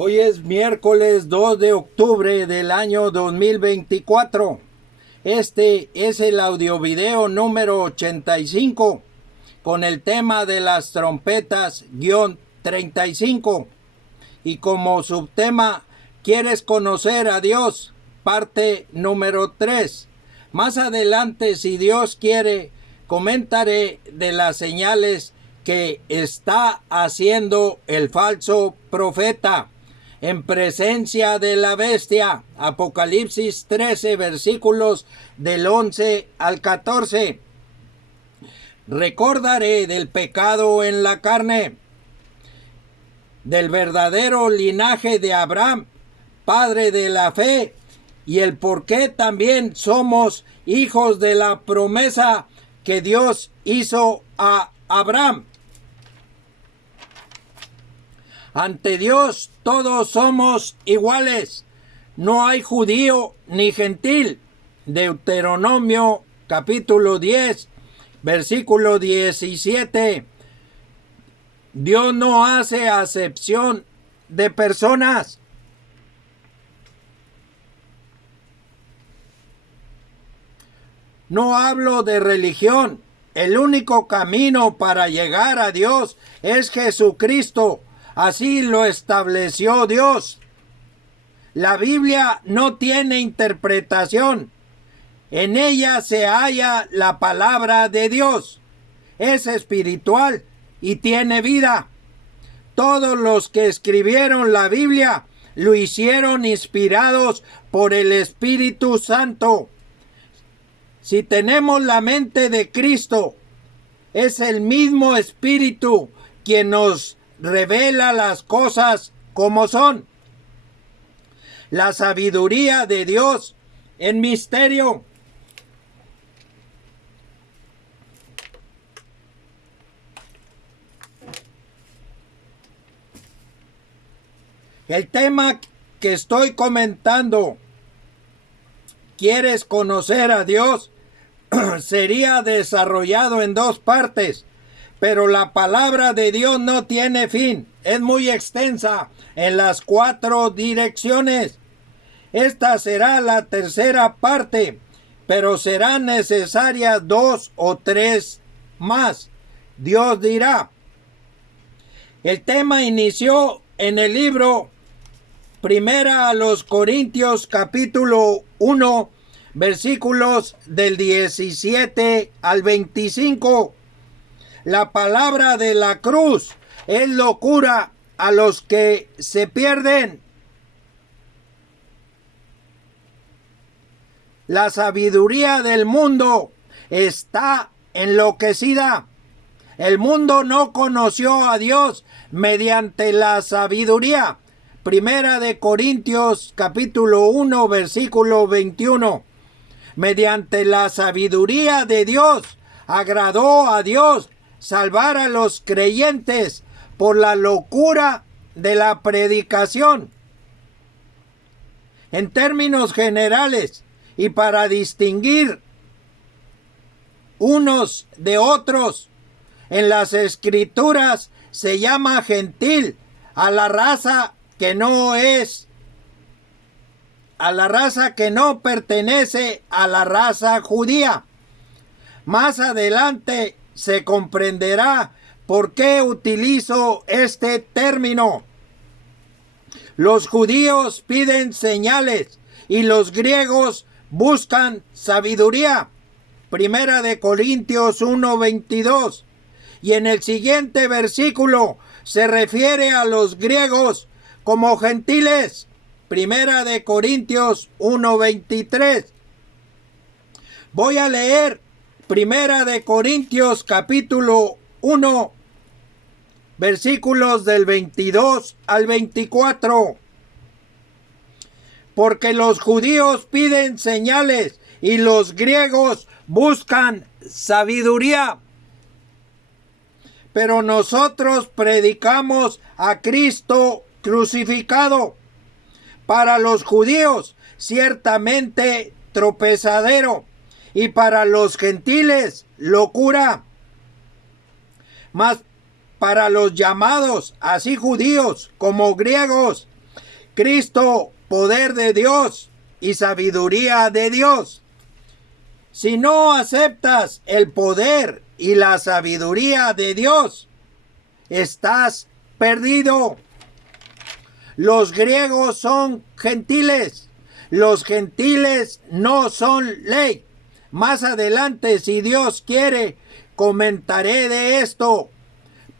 Hoy es miércoles 2 de octubre del año 2024. Este es el audiovideo número 85 con el tema de las trompetas-35 y como subtema ¿Quieres conocer a Dios? Parte número 3. Más adelante, si Dios quiere, comentaré de las señales que está haciendo el falso profeta en presencia de la bestia. Apocalipsis 13, versículos del 11 al 14. Recordaré del pecado en la carne, del verdadero linaje de Abraham, padre de la fe, y el por qué también somos hijos de la promesa que Dios hizo a Abraham. Ante Dios todos somos iguales, no hay judío ni gentil. Deuteronomio capítulo 10, versículo 17. Dios no hace acepción de personas. No hablo de religión. El único camino para llegar a Dios es Jesucristo. Así lo estableció Dios. La Biblia no tiene interpretación. En ella se halla la palabra de Dios. Es espiritual y tiene vida. Todos los que escribieron la Biblia lo hicieron inspirados por el Espíritu Santo. Si tenemos la mente de Cristo, es el mismo Espíritu quien nos revela las cosas como son. La sabiduría de Dios en misterio. El tema que estoy comentando, ¿quieres conocer a Dios? Sería desarrollado en dos partes, pero la palabra de Dios no tiene fin, es muy extensa en las 4 direcciones. Esta será la tercera parte, pero serán necesarias 2 o 3 más. Dios dirá. El tema inició en el libro Primera a los Corintios capítulo 1, versículos del 17 al 25. La palabra de la cruz es locura a los que se pierden. La sabiduría del mundo está enloquecida. El mundo no conoció a Dios mediante la sabiduría. Primera de Corintios capítulo 1, versículo 21. Mediante la sabiduría de Dios agradó a Dios salvar a los creyentes por la locura de la predicación. En términos generales y para distinguir unos de otros, en las Escrituras se llama gentil a la raza que no pertenece a la raza judía. Más adelante se comprenderá por qué utilizo este término. Los judíos piden señales y los griegos buscan sabiduría. Primera de Corintios 1:22. Y en el siguiente versículo se refiere a los griegos como gentiles. Primera de Corintios 1:23. Voy a leer Primera de Corintios capítulo 1, versículos del 22 al 24. Porque los judíos piden señales y los griegos buscan sabiduría. Pero nosotros predicamos a Cristo crucificado. Para los judíos, ciertamente tropezadero, y para los gentiles, locura. Mas para los llamados, así judíos como griegos, Cristo, poder de Dios y sabiduría de Dios. Si no aceptas el poder y la sabiduría de Dios, estás perdido. Los griegos son gentiles. Los gentiles no son ley. Más adelante, si Dios quiere, comentaré de esto.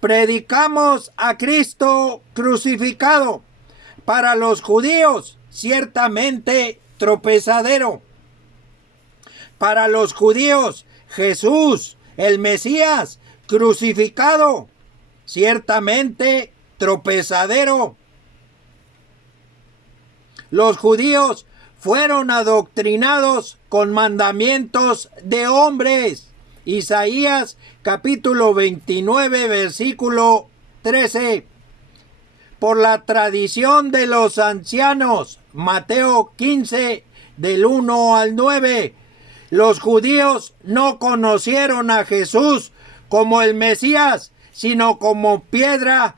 Predicamos a Cristo crucificado. Para los judíos, ciertamente tropezadero. Para los judíos, Jesús, el Mesías, crucificado, ciertamente tropezadero. Los judíos fueron adoctrinados con mandamientos de hombres. Isaías capítulo 29, versículo 13. Por la tradición de los ancianos, Mateo 15, del 1 al 9. Los judíos no conocieron a Jesús como el Mesías, sino como piedra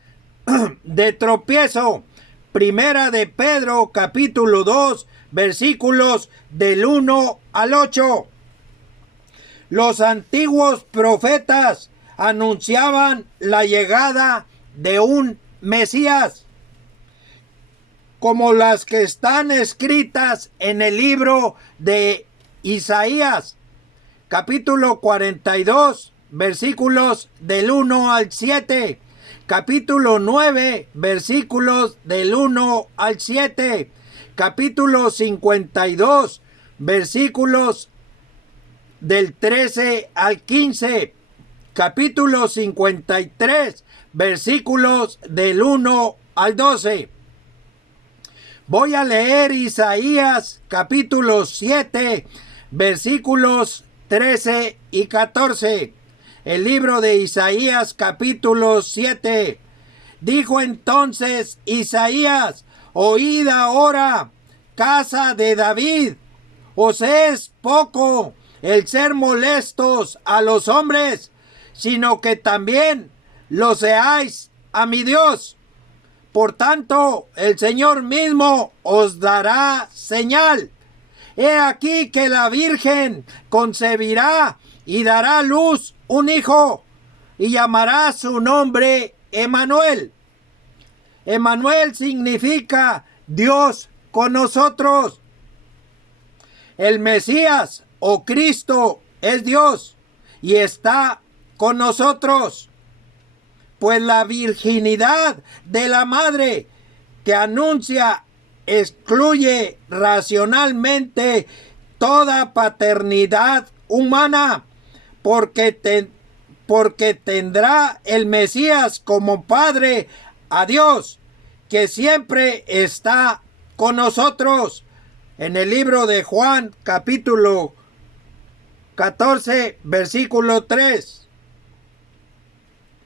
de tropiezo. Primera de Pedro, capítulo 2, versículos del 1 al 8. Los antiguos profetas anunciaban la llegada de un Mesías, como las que están escritas en el libro de Isaías, capítulo 42, versículos del 1 al 7. Capítulo 9, versículos del 1 al 7. Capítulo 52, versículos del 13 al 15. Capítulo 53, versículos del 1 al 12. Voy a leer Isaías capítulo 7, versículos 13 y 14. El libro de Isaías capítulo 7. Dijo entonces Isaías: oíd ahora, casa de David, os es poco el ser molestos a los hombres, sino que también lo seáis a mi Dios. Por tanto, el Señor mismo os dará señal. He aquí que la Virgen concebirá y dará a luz un hijo, y llamará su nombre Emmanuel. Emmanuel significa Dios con nosotros. El Mesías o Cristo es Dios y está con nosotros. Pues la virginidad de la madre que anuncia excluye racionalmente toda paternidad humana, porque tendrá el Mesías como padre a Dios, que siempre está con nosotros. En el libro de Juan, capítulo 14, versículo 3.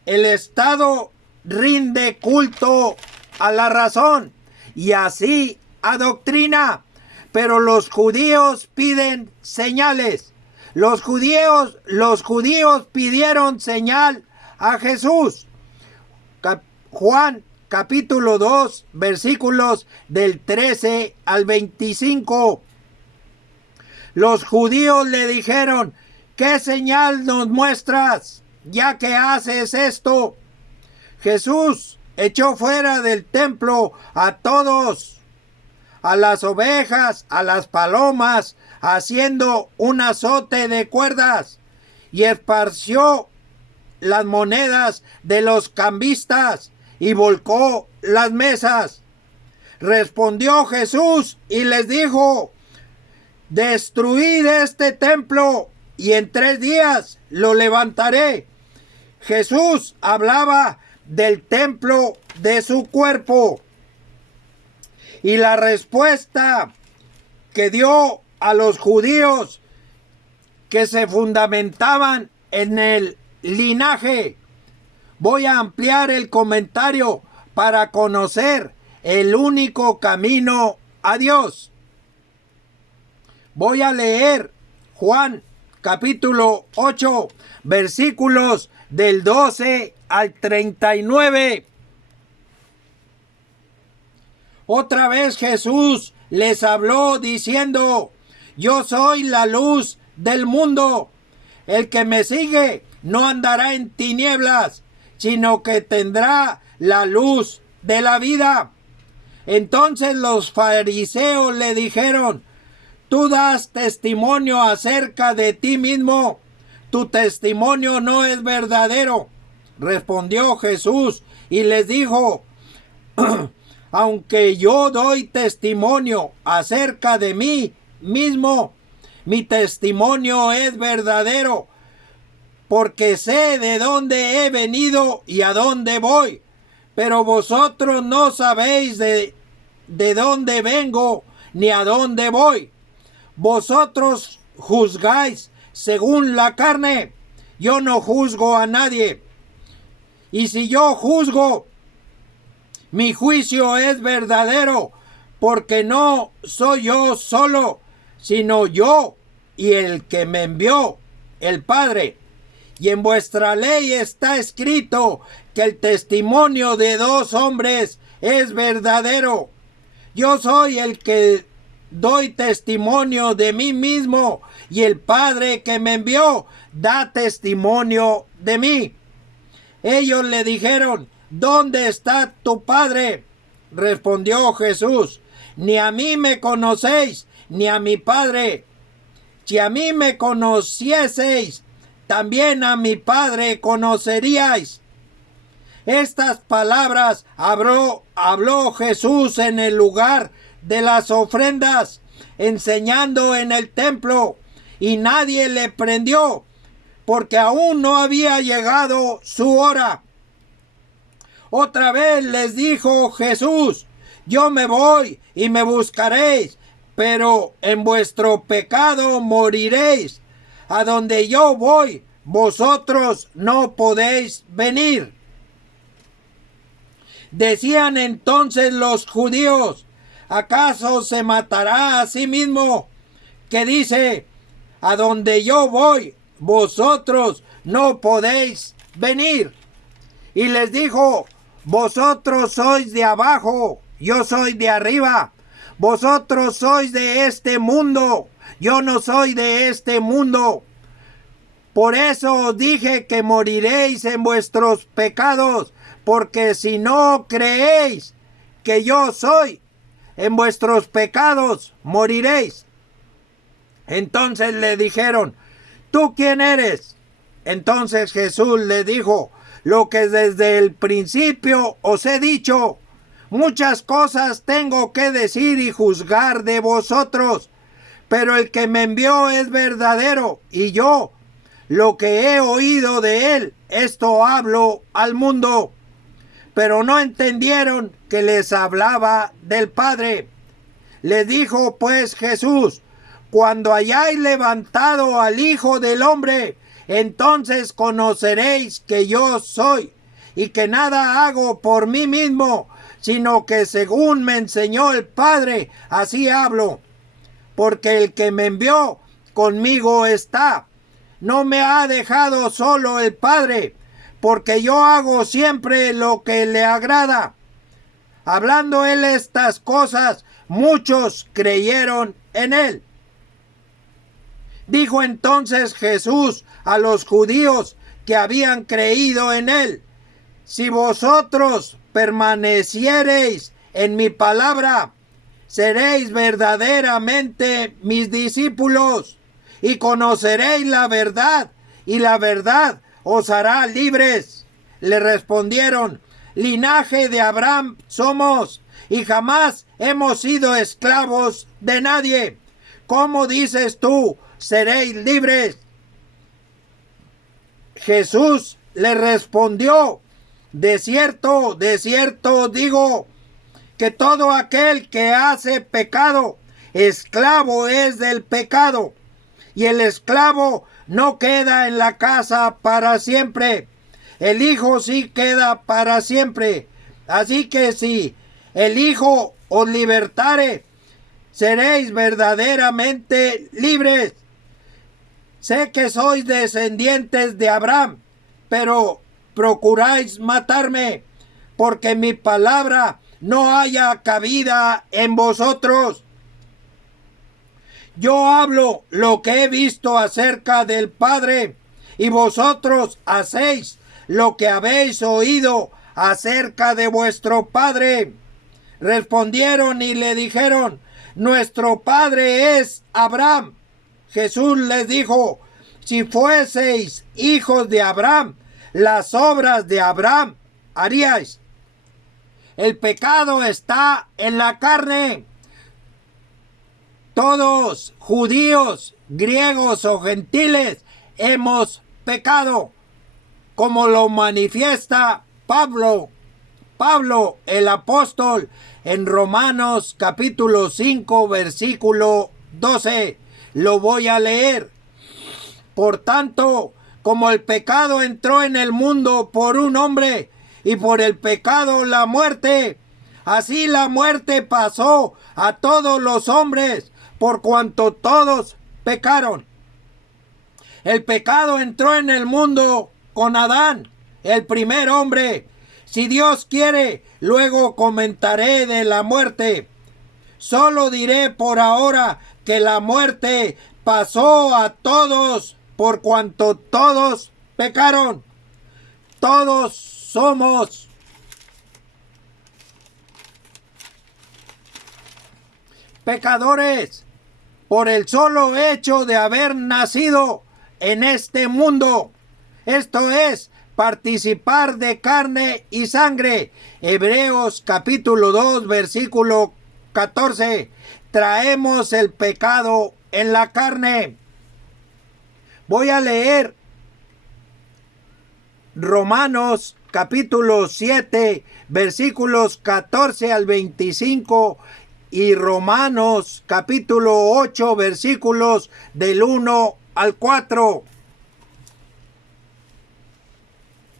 El Estado rinde culto a la razón y así adoctrina, pero los judíos piden señales. Los judíos pidieron señal a Jesús. Juan capítulo 2, versículos del 13 al 25. Los judíos le dijeron: ¿qué señal nos muestras, ya que haces esto? Jesús echó fuera del templo a todos, a las ovejas, a las palomas, haciendo un azote de cuerdas, y esparció las monedas de los cambistas y volcó las mesas. Respondió Jesús y les dijo: destruid este templo y en 3 días lo levantaré. Jesús hablaba del templo de su cuerpo. Y la respuesta que dio a los judíos que se fundamentaban en el linaje. Voy a ampliar el comentario para conocer el único camino a Dios. Voy a leer Juan capítulo 8, versículos del 12 al 39. Otra vez Jesús les habló diciendo: yo soy la luz del mundo. El que me sigue no andará en tinieblas, sino que tendrá la luz de la vida. Entonces los fariseos le dijeron: tú das testimonio acerca de ti mismo, tu testimonio no es verdadero. Respondió Jesús y les dijo: aunque yo doy testimonio acerca de mí mismo, mi testimonio es verdadero, porque sé de dónde he venido y a dónde voy, pero vosotros no sabéis de dónde vengo ni a dónde voy. Vosotros juzgáis según la carne, yo no juzgo a nadie. Y si yo juzgo, mi juicio es verdadero, porque no soy yo solo, sino yo y el que me envió, el Padre. Y en vuestra ley está escrito que el testimonio de dos hombres es verdadero. Yo soy el que doy testimonio de mí mismo, y el Padre que me envió da testimonio de mí. Ellos le dijeron: ¿dónde está tu Padre? Respondió Jesús: ni a mí me conocéis, ni a mi Padre. Si a mí me conocieseis, también a mi Padre conoceríais. Estas palabras habló Jesús en el lugar de las ofrendas, enseñando en el templo, y nadie le prendió, porque aún no había llegado su hora. Otra vez les dijo Jesús: yo me voy y me buscaréis, pero en vuestro pecado moriréis. A donde yo voy, vosotros no podéis venir. Decían entonces los judíos: ¿acaso se matará a sí mismo? Que dice: a donde yo voy, vosotros no podéis venir. Y les dijo: vosotros sois de abajo, yo soy de arriba. Vosotros sois de este mundo, yo no soy de este mundo. Por eso os dije que moriréis en vuestros pecados, porque si no creéis que yo soy, en vuestros pecados moriréis. Entonces le dijeron: ¿tú quién eres? Entonces Jesús le dijo: lo que desde el principio os he dicho. Muchas cosas tengo que decir y juzgar de vosotros, pero el que me envió es verdadero, y yo, lo que he oído de él, esto hablo al mundo. Pero no entendieron que les hablaba del Padre. Le dijo pues Jesús: cuando hayáis levantado al Hijo del Hombre, entonces conoceréis que yo soy, y que nada hago por mí mismo, sino que según me enseñó el Padre, así hablo. Porque el que me envió conmigo está. No me ha dejado solo el Padre, porque yo hago siempre lo que le agrada. Hablando él estas cosas, muchos creyeron en él. Dijo entonces Jesús a los judíos que habían creído en él: si vosotros permaneciereis en mi palabra, seréis verdaderamente mis discípulos, y conoceréis la verdad, y la verdad os hará libres. Le respondieron: linaje de Abraham somos, y jamás hemos sido esclavos de nadie. ¿Cómo dices tú: seréis libres? Jesús le respondió: de cierto digo, que todo aquel que hace pecado, esclavo es del pecado. Y el esclavo no queda en la casa para siempre, el Hijo sí queda para siempre. Así que si el Hijo os libertare, seréis verdaderamente libres. Sé que sois descendientes de Abraham, pero procuráis matarme, porque mi palabra no haya cabida en vosotros. Yo hablo lo que he visto acerca del Padre, y vosotros hacéis lo que habéis oído acerca de vuestro padre. Respondieron y le dijeron: nuestro padre es Abraham. Jesús les dijo: si fueseis hijos de Abraham, las obras de Abraham haríais. El pecado está en la carne. Todos, judíos, griegos o gentiles, hemos pecado, como lo manifiesta Pablo el apóstol en Romanos capítulo 5 versículo 12. Lo voy a leer. Por tanto, como el pecado entró en el mundo por un hombre, y por el pecado la muerte, así la muerte pasó a todos los hombres, por cuanto todos pecaron. El pecado entró en el mundo con Adán, el primer hombre. Si Dios quiere, luego comentaré de la muerte. Solo diré por ahora que la muerte pasó a todos, por cuanto todos pecaron. Todos somos pecadores por el solo hecho de haber nacido en este mundo. Esto es participar de carne y sangre. Hebreos capítulo 2 versículo 14. Traemos el pecado en la carne. Voy a leer Romanos capítulo 7 versículos 14 al 25 y Romanos capítulo 8 versículos del 1 al 4.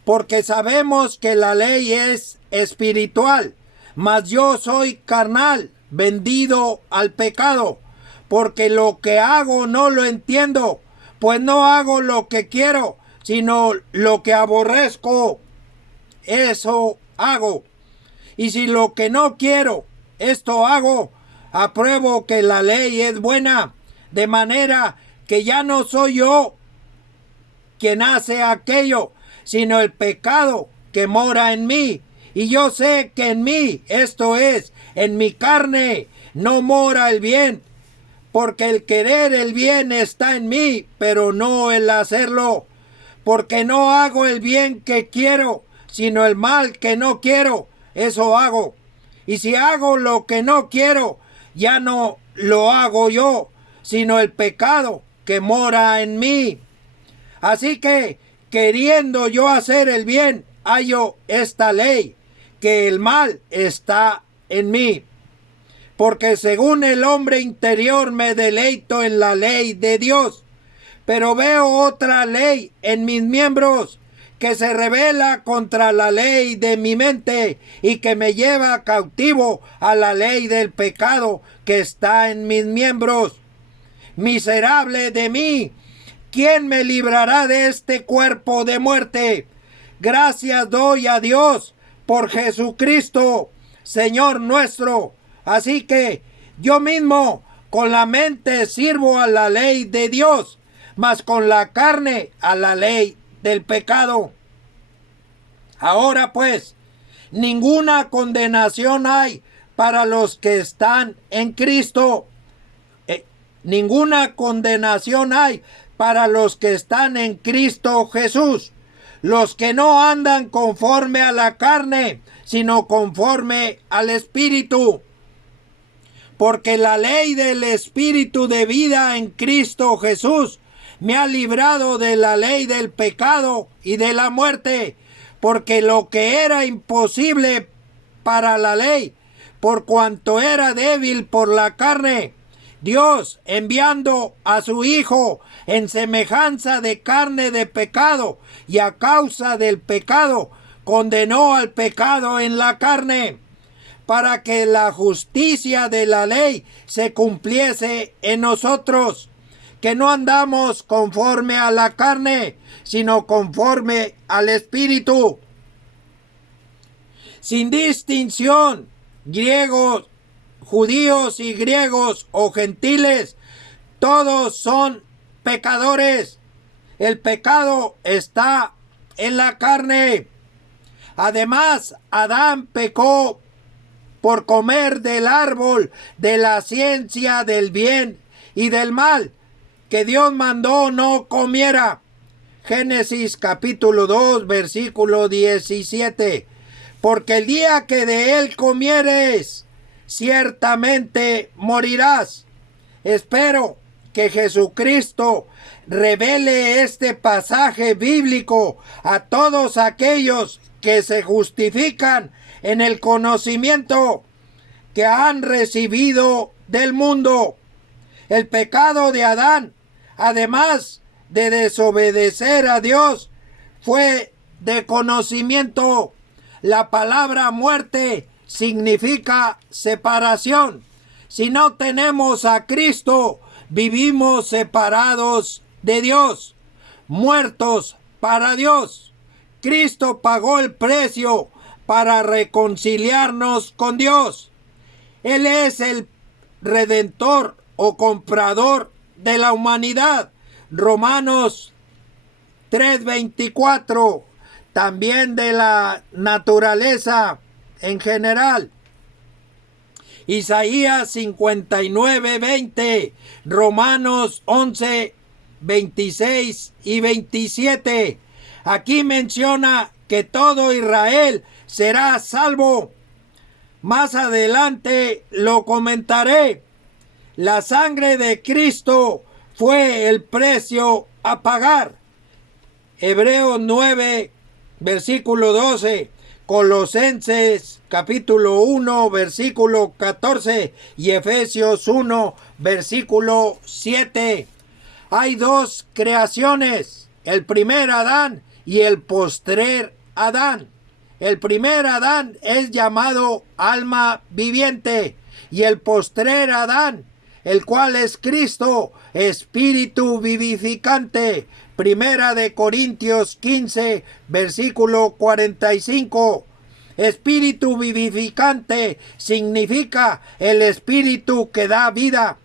Porque sabemos que la ley es espiritual, mas yo soy carnal, vendido al pecado, porque lo que hago no lo entiendo, pues no hago lo que quiero, sino lo que aborrezco, eso hago. Y si lo que no quiero, esto hago, apruebo que la ley es buena, de manera que ya no soy yo quien hace aquello, sino el pecado que mora en mí. Y yo sé que en mí, esto es, en mi carne, no mora el bien, porque el querer el bien está en mí, pero no el hacerlo. Porque no hago el bien que quiero, sino el mal que no quiero, eso hago. Y si hago lo que no quiero, ya no lo hago yo, sino el pecado que mora en mí. Así que, queriendo yo hacer el bien, hallo esta ley, que el mal está en mí. Porque según el hombre interior me deleito en la ley de Dios, pero veo otra ley en mis miembros, que se rebela contra la ley de mi mente y que me lleva cautivo a la ley del pecado que está en mis miembros. Miserable de mí, ¿quién me librará de este cuerpo de muerte? Gracias doy a Dios por Jesucristo, Señor nuestro. Así que yo mismo con la mente sirvo a la ley de Dios, mas con la carne a la ley del pecado. Ahora pues, ninguna condenación hay para los que están en Cristo. Ninguna condenación hay para los que están en Cristo Jesús, los que no andan conforme a la carne, sino conforme al Espíritu. Porque la ley del Espíritu de vida en Cristo Jesús me ha librado de la ley del pecado y de la muerte, porque lo que era imposible para la ley, por cuanto era débil por la carne, Dios, enviando a su Hijo en semejanza de carne de pecado, y a causa del pecado, condenó al pecado en la carne, para que la justicia de la ley se cumpliese en nosotros, que no andamos conforme a la carne, sino conforme al Espíritu. Sin distinción, griegos, judíos y griegos o gentiles, todos son pecadores. El pecado está en la carne. Además, Adán pecó por comer del árbol de la ciencia del bien y del mal, que Dios mandó no comiera. Génesis capítulo 2, versículo 17. Porque el día que de él comieres, ciertamente morirás. Espero que Jesucristo revele este pasaje bíblico a todos aquellos que se justifican en el conocimiento que han recibido del mundo. El pecado de Adán, además de desobedecer a Dios, fue de conocimiento. La palabra muerte significa separación. Si no tenemos a Cristo, vivimos separados de Dios, muertos para Dios. Cristo pagó el precio para reconciliarnos con Dios. Él es el redentor o comprador de la humanidad. Romanos 3:24, también de la naturaleza en general. Isaías 59:20, Romanos 11:26 y 27. Aquí menciona que todo Israel será salvo. Más adelante lo comentaré. La sangre de Cristo fue el precio a pagar. Hebreos 9, versículo 12. Colosenses capítulo 1, versículo 14 y Efesios 1, versículo 7. Hay dos creaciones, el primer Adán y el postrer Adán. El primer Adán es llamado alma viviente y el postrer Adán, el cual es Cristo, espíritu vivificante. Primera de Corintios 15, versículo 45. Espíritu vivificante significa el espíritu que da vida.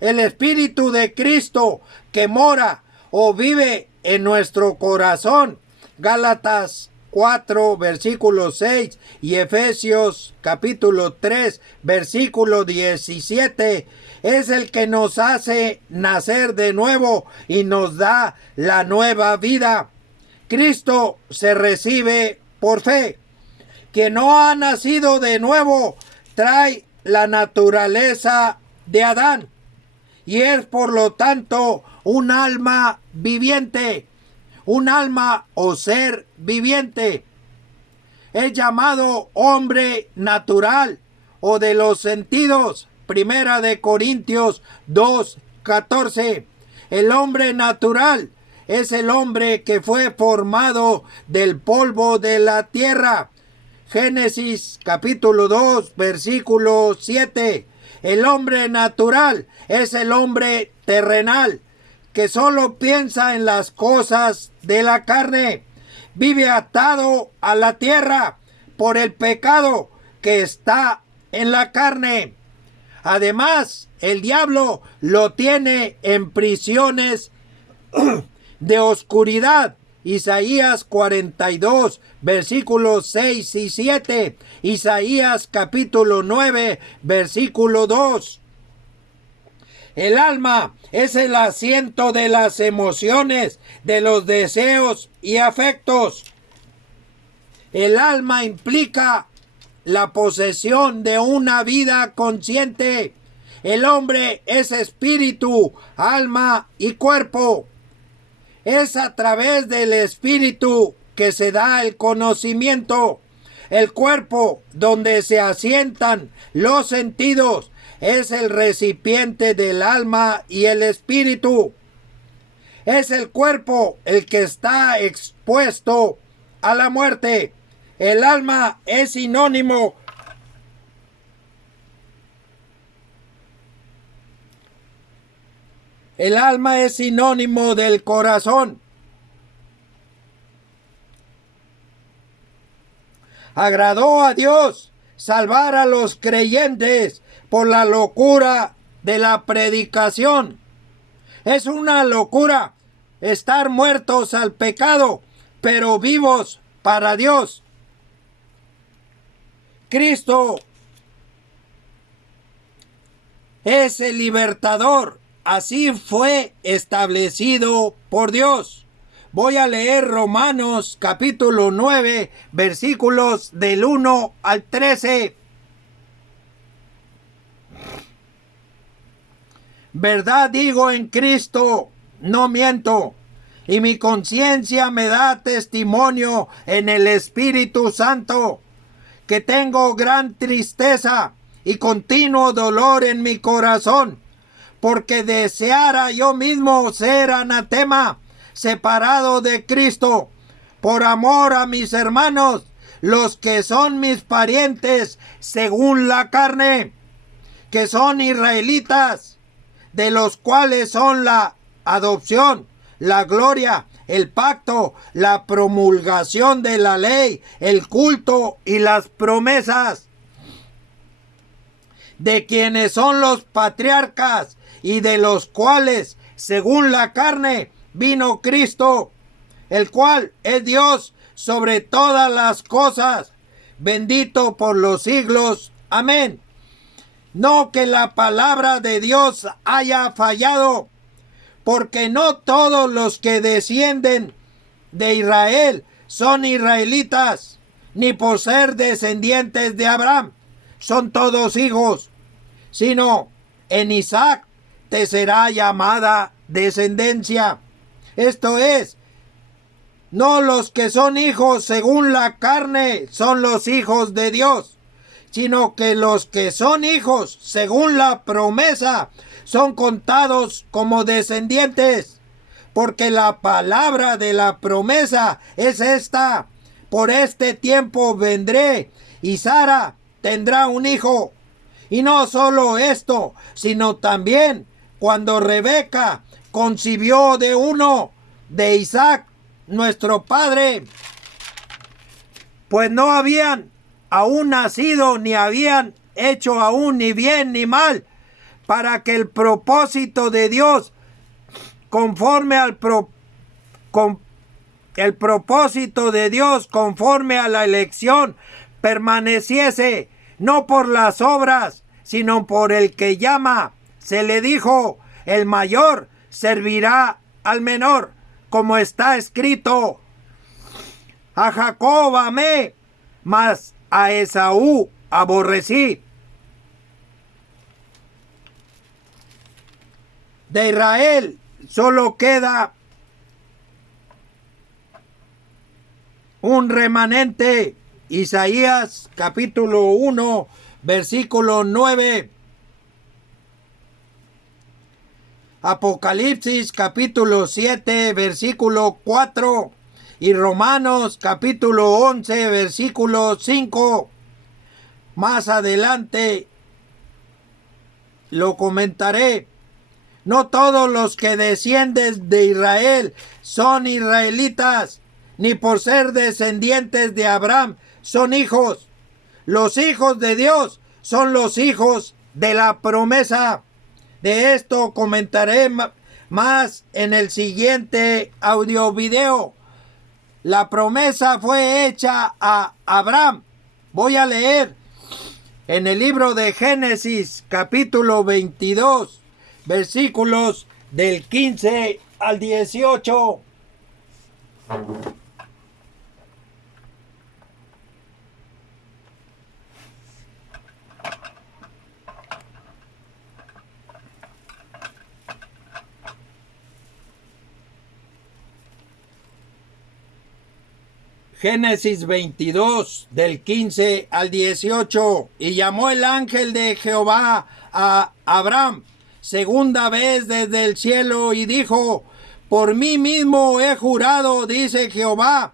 El espíritu de Cristo que mora o vive en nuestro corazón. Gálatas 4, versículo 6 y Efesios capítulo 3, versículo 17. Es el que nos hace nacer de nuevo y nos da la nueva vida. Cristo se recibe por fe. Quien no ha nacido de nuevo trae la naturaleza de Adán y es por lo tanto un alma viviente, un alma o ser viviente. Es llamado hombre natural o de los sentidos. Primera de Corintios 2, 14. El hombre natural es el hombre que fue formado del polvo de la tierra. Génesis capítulo 2, versículo 7. El hombre natural es el hombre terrenal, que solo piensa en las cosas de la carne. Vive atado a la tierra por el pecado que está en la carne. Además, el diablo lo tiene en prisiones de oscuridad. Isaías 42, versículos 6 y 7. Isaías capítulo 9, versículo 2. El alma es el asiento de las emociones, de los deseos y afectos. El alma implica la posesión de una vida consciente. El hombre es espíritu, alma y cuerpo. Es a través del espíritu que se da el conocimiento. El cuerpo, donde se asientan los sentidos, es el recipiente del alma y el espíritu. Es el cuerpo el que está expuesto a la muerte. El alma es sinónimo del corazón. Agradó a Dios salvar a los creyentes por la locura de la predicación. Es una locura estar muertos al pecado, pero vivos para Dios. Cristo es el libertador. Así fue establecido por Dios. Voy a leer Romanos capítulo 9, versículos del 1 al 13. Verdad digo en Cristo, no miento, y mi conciencia me da testimonio en el Espíritu Santo, que tengo gran tristeza y continuo dolor en mi corazón, porque deseara yo mismo ser anatema, separado de Cristo, por amor a mis hermanos, los que son mis parientes según la carne, que son israelitas, de los cuales son la adopción, la gloria, el pacto, la promulgación de la ley, el culto y las promesas, de quienes son los patriarcas y de los cuales, según la carne, vino Cristo, el cual es Dios sobre todas las cosas, bendito por los siglos. Amén. No que la palabra de Dios haya fallado, porque no todos los que descienden de Israel son israelitas, ni por ser descendientes de Abraham son todos hijos, sino en Isaac te será llamada descendencia. Esto es, no los que son hijos según la carne son los hijos de Dios, sino que los que son hijos según la promesa son contados como descendientes, porque la palabra de la promesa es esta: por este tiempo vendré y Sara tendrá un hijo. Y no solo esto, sino también cuando Rebeca concibió de uno, de Isaac, nuestro padre, pues no habían aún nacido, ni habían hecho aún ni bien ni mal, para que el propósito de Dios, conforme al el propósito de Dios conforme a la elección, permaneciese, no por las obras, sino por el que llama. Se le dijo: el mayor servirá al menor, como está escrito: a Jacob amé, mas a Esaú aborrecí. De Israel solo queda un remanente. Isaías capítulo 1, versículo 9. Apocalipsis capítulo 7, versículo 4. Y Romanos capítulo 11, versículo 5. Más adelante lo comentaré. No todos los que descienden de Israel son israelitas, ni por ser descendientes de Abraham son hijos. Los hijos de Dios son los hijos de la promesa. De esto comentaré más en el siguiente audio video. La promesa fue hecha a Abraham. Voy a leer en el libro de Génesis capítulo 22, versículos del 15 al 18. Génesis 22, del 15 al 18. Y llamó el ángel de Jehová a Abraham segunda vez desde el cielo y dijo: por mí mismo he jurado, dice Jehová,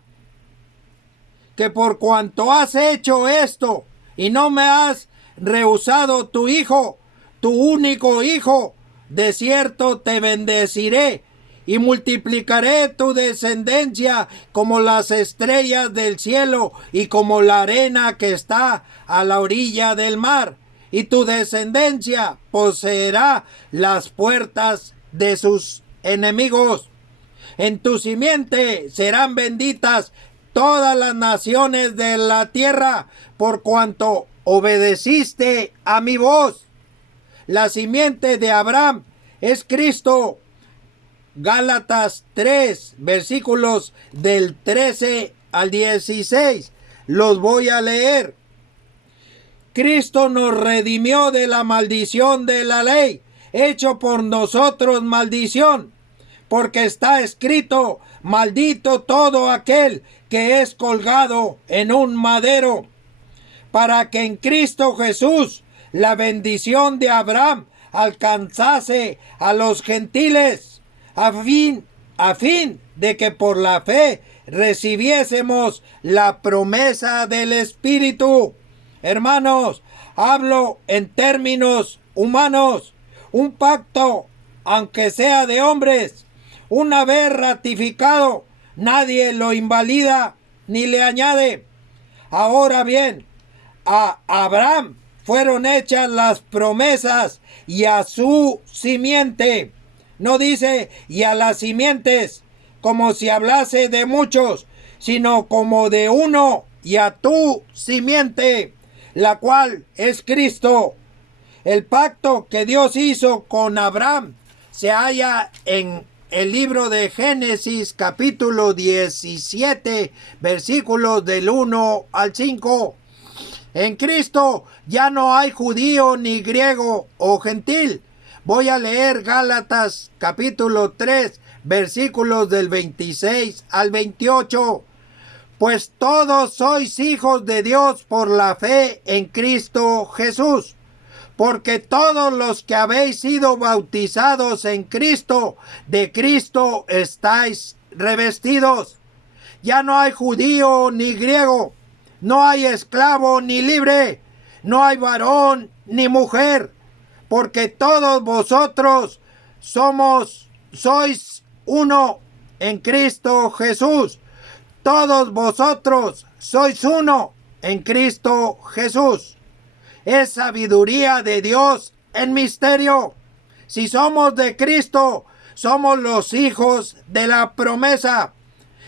que por cuanto has hecho esto y no me has rehusado tu hijo, tu único hijo, de cierto te bendeciré y multiplicaré tu descendencia como las estrellas del cielo y como la arena que está a la orilla del mar. Y tu descendencia poseerá las puertas de sus enemigos. En tu simiente serán benditas todas las naciones de la tierra, por cuanto obedeciste a mi voz. La simiente de Abraham es Cristo. Gálatas 3, versículos del 13 al 16. Los voy a leer. Cristo nos redimió de la maldición de la ley, hecho por nosotros maldición, porque está escrito: maldito todo aquel que es colgado en un madero, para que en Cristo Jesús la bendición de Abraham alcanzase a los gentiles, a fin de que por la fe recibiésemos la promesa del Espíritu. Hermanos, hablo en términos humanos. Un pacto, aunque sea de hombres, una vez ratificado, nadie lo invalida ni le añade. Ahora bien, a Abraham fueron hechas las promesas y a su simiente. No dice y a las simientes, como si hablase de muchos, sino como de uno, y a tu simiente, la cual es Cristo. El pacto que Dios hizo con Abraham se halla en el libro de Génesis capítulo 17, versículos del 1 al 5. En Cristo ya no hay judío ni griego o gentil. Voy a leer Gálatas capítulo 3, versículos del 26 al 28. Pues todos sois hijos de Dios por la fe en Cristo Jesús. Porque todos los que habéis sido bautizados en Cristo, de Cristo estáis revestidos. Ya no hay judío ni griego, no hay esclavo ni libre, no hay varón ni mujer, porque todos vosotros sois uno en Cristo Jesús. Todos vosotros sois uno en Cristo Jesús. Es sabiduría de Dios en misterio. Si somos de Cristo, somos los hijos de la promesa,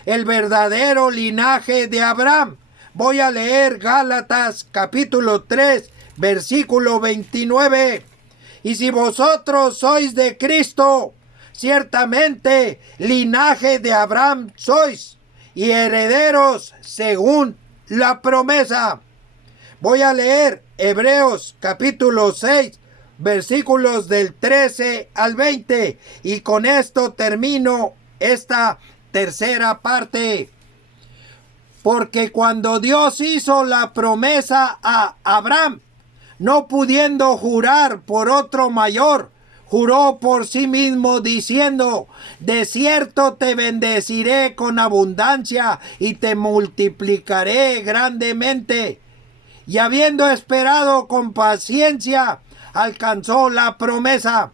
el verdadero linaje de Abraham. Voy a leer Gálatas capítulo 3, versículo 29. Y si vosotros sois de Cristo, ciertamente linaje de Abraham sois, y herederos según la promesa. Voy a leer Hebreos capítulo 6, versículos del 13 al 20, y con esto termino esta tercera parte. Porque cuando Dios hizo la promesa a Abraham, no pudiendo jurar por otro mayor, juró por sí mismo diciendo: de cierto te bendeciré con abundancia y te multiplicaré grandemente. Y habiendo esperado con paciencia, alcanzó la promesa.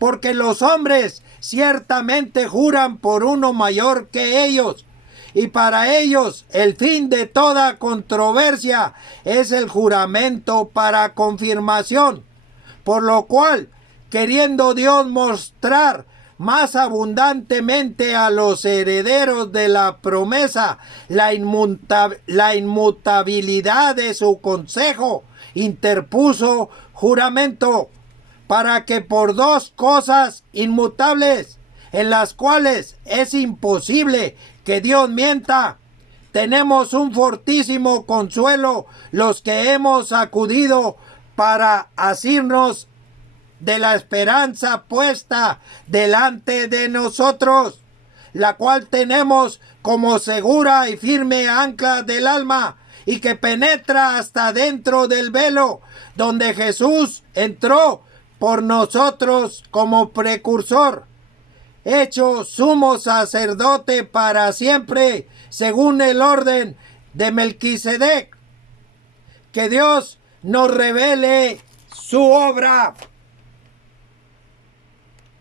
Porque los hombres ciertamente juran por uno mayor que ellos, y para ellos el fin de toda controversia es el juramento para confirmación. Por lo cual, queriendo Dios mostrar más abundantemente a los herederos de la promesa la inmutabilidad de su consejo, interpuso juramento, para que por dos cosas inmutables, en las cuales es imposible que Dios mienta, tenemos un fortísimo consuelo los que hemos acudido para asirnos de la esperanza puesta delante de nosotros, la cual tenemos como segura y firme ancla del alma, y que penetra hasta dentro del velo, donde Jesús entró por nosotros como precursor, hecho sumo sacerdote para siempre, según el orden de Melquisedec. Que Dios nos revele su obra.